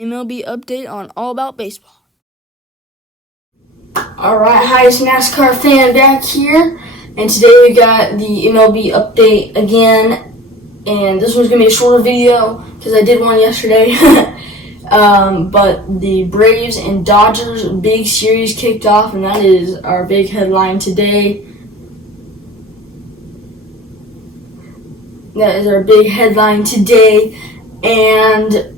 MLB update on All About Baseball. Alright, hi, it's NASCAR fan back here, and today we got the MLB update again, and this one's going to be a shorter video because I did one yesterday, but the Braves and Dodgers big series kicked off, and that is our big headline today. And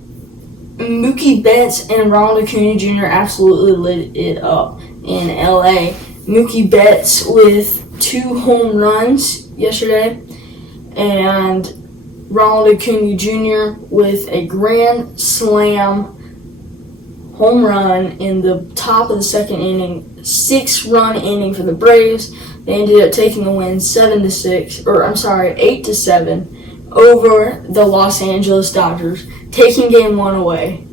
Mookie Betts and Ronald Acuna Jr. absolutely lit it up in LA. Mookie Betts with 2 home runs yesterday, and Ronald Acuna Jr. with a grand slam home run in the top of the second inning, 6-run inning for the Braves. They ended up taking the win 8-7 over the Los Angeles Dodgers, taking game 1 away.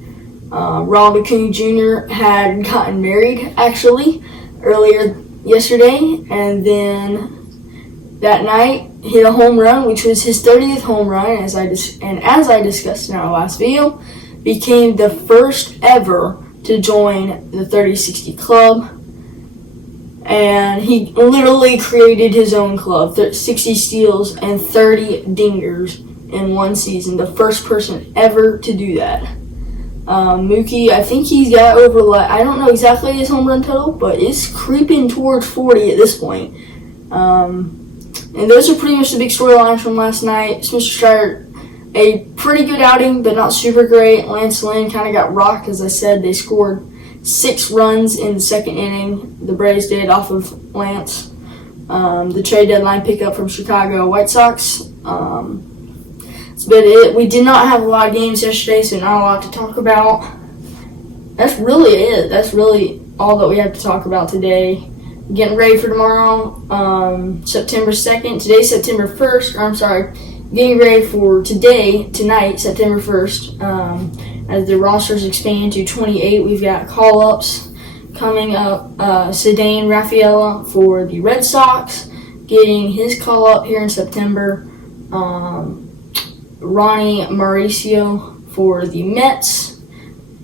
Ronald Acuna Jr. had gotten married actually earlier yesterday, and then that night hit a home run, which was his 30th home run, as I discussed in our last video, became the first ever to join the 30-60 club. And he literally created his own club, 60 steals and 30 dingers in one season. The first person ever to do that. Mookie, I think he's got I don't know exactly his home run total, but it's creeping towards 40 at this point. And those are pretty much the big storylines from last night. Spencer Strider, a pretty good outing, but not super great. Lance Lynn kind of got rocked, as I said. They scored 6 runs in the second inning. The Braves did off of Lance. The trade deadline pickup from Chicago White Sox. That's about it. We did not have a lot of games yesterday, so not a lot to talk about. That's really it. That's really all that we have to talk about today. Getting ready for tomorrow, September 2nd. Today's September 1st. Getting ready for tonight, September 1st. As the rosters expand to 28, we've got call-ups coming up. Ceddanne Rafaela for the Red Sox, getting his call-up here in September. Ronnie Mauricio for the Mets,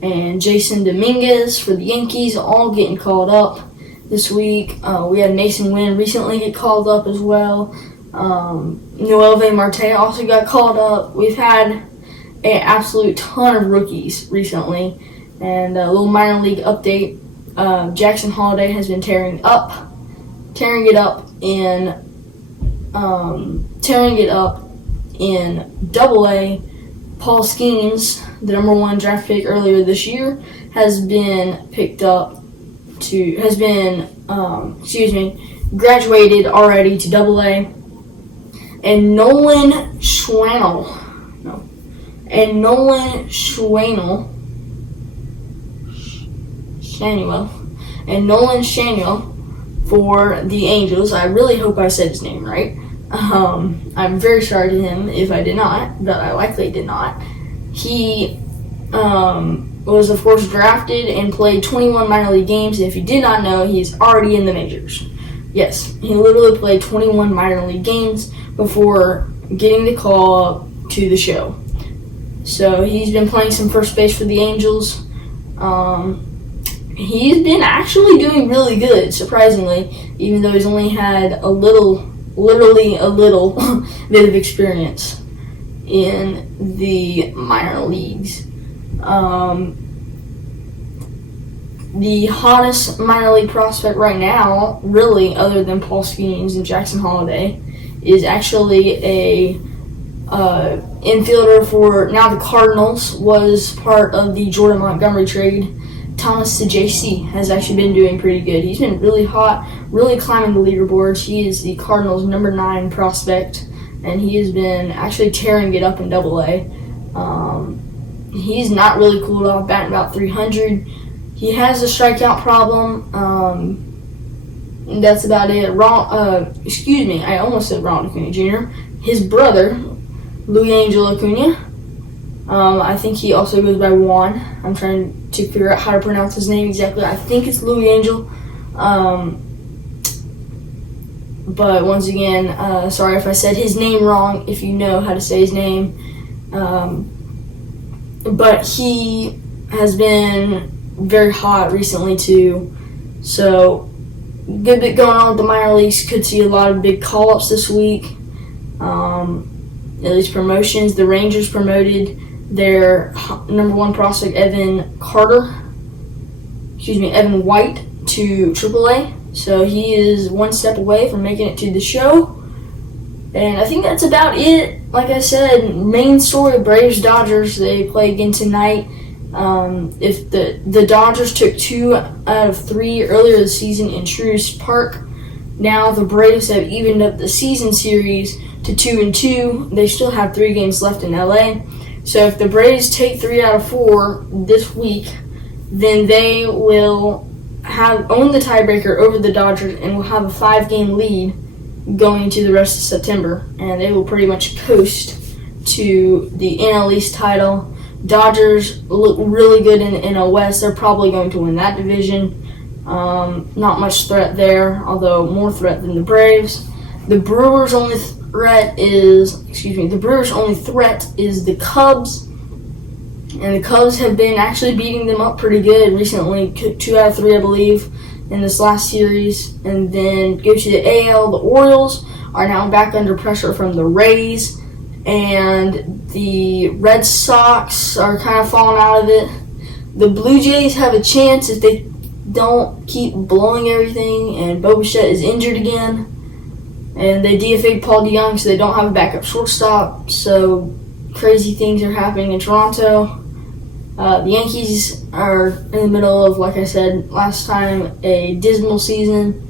and Jason Dominguez for the Yankees, all getting called up this week. We had Mason Wynn recently get called up as well. Noelvi Marte also got called up. We've had an absolute ton of rookies recently. And a little minor league update. Jackson Holliday has been tearing it up in Double-A. Paul Skeens, the number 1 draft pick earlier this year, has been graduated already to Double-A. And Nolan Schwannel for the Angels. I really hope I said his name right. I'm very sorry to him if I did not, but I likely did not. He was, of course, drafted and played 21 minor league games. And if you did not know, he's already in the majors. Yes, he literally played 21 minor league games before getting the call up to the show. So he's been playing some first base for the Angels. He's been actually doing really good, surprisingly, even though he's only had literally a little bit of experience in the minor leagues. The hottest minor league prospect right now, really, other than Paul Skeens and Jackson Holliday, is actually a infielder for now the Cardinals. Was part of the Jordan Montgomery trade. Thomas Saggese has actually been doing pretty good. He's been really hot, really climbing the leaderboards. He is the Cardinals' number 9 prospect, and he has been actually tearing it up in Double-A. He's not really cooled off, batting about 300. He has a strikeout problem. And that's about it. I almost said Ronald Acuna Jr. His brother, Louis Angel Acuna. I think he also goes by Juan. I'm trying to figure out how to pronounce his name exactly. I think it's Louis Angel. But once again, sorry if I said his name wrong, if you know how to say his name. But he has been very hot recently too. So good bit going on with the minor leagues. Could see a lot of big call-ups this week. At least promotions. The Rangers promoted their number one prospect Evan White to AAA. So he is one step away from making it to the show. And I think that's about it. Like I said, main story, Braves-Dodgers. They play again tonight. If the Dodgers took 2 out of 3 earlier this season in Truist Park, now the Braves have evened up the season series to 2-2. They still have 3 games left in LA. So if the Braves take 3 out of 4 this week, then they will own the tiebreaker over the Dodgers and will have a 5-game lead going into the rest of September, and they will pretty much coast to the NL East title. Dodgers look really good in the NL West. They're probably going to win that division. Not much threat there, although more threat than the Braves. The Brewers' only threat is the Cubs, and the Cubs have been actually beating them up pretty good recently. 2 out of 3, I believe, in this last series. And then go to the AL. The Orioles are now back under pressure from the Rays, and the Red Sox are kind of falling out of it. The Blue Jays have a chance if they don't keep blowing everything, and Bo Bichette is injured again. And they DFA'd Paul DeYoung, so they don't have a backup shortstop. So crazy things are happening in Toronto. The Yankees are in the middle of, like I said last time, a dismal season.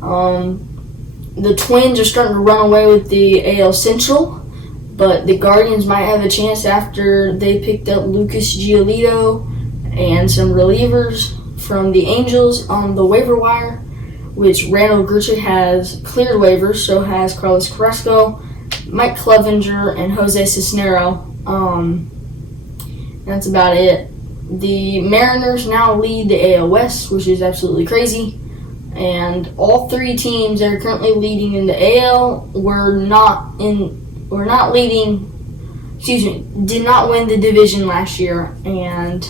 The Twins are starting to run away with the AL Central, but the Guardians might have a chance after they picked up Lucas Giolito and some relievers from the Angels on the waiver wire, which Randall Grichuk has cleared waivers, so has Carlos Carrasco, Mike Clevenger, and Jose Cisnero. That's about it. The Mariners now lead the AL West, which is absolutely crazy. And all 3 teams that are currently leading in the AL did not win the division last year. And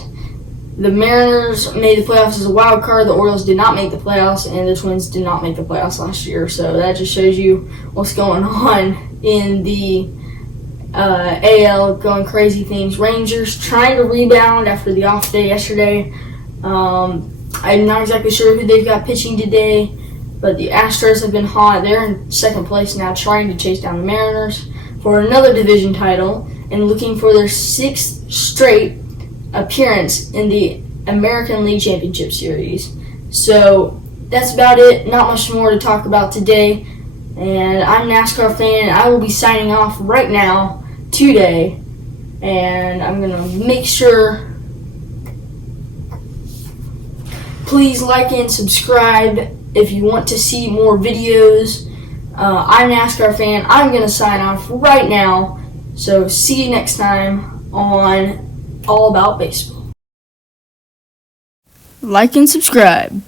the Mariners made the playoffs as a wild card. The Orioles did not make the playoffs, and the Twins did not make the playoffs last year. So that just shows you what's going on in the AL, going crazy things. Rangers trying to rebound after the off day yesterday. I'm not exactly sure who they've got pitching today, but the Astros have been hot. They're in second place now, trying to chase down the Mariners for another division title and looking for their 6th straight appearance in the American League Championship Series. So that's about it. Not much more to talk about today. And I'm a NASCAR fan. I will be signing off right now today. And I'm going to make sure, please like and subscribe if you want to see more videos. I'm a NASCAR fan. I'm going to sign off right now. So see you next time on All About Baseball. Like and subscribe.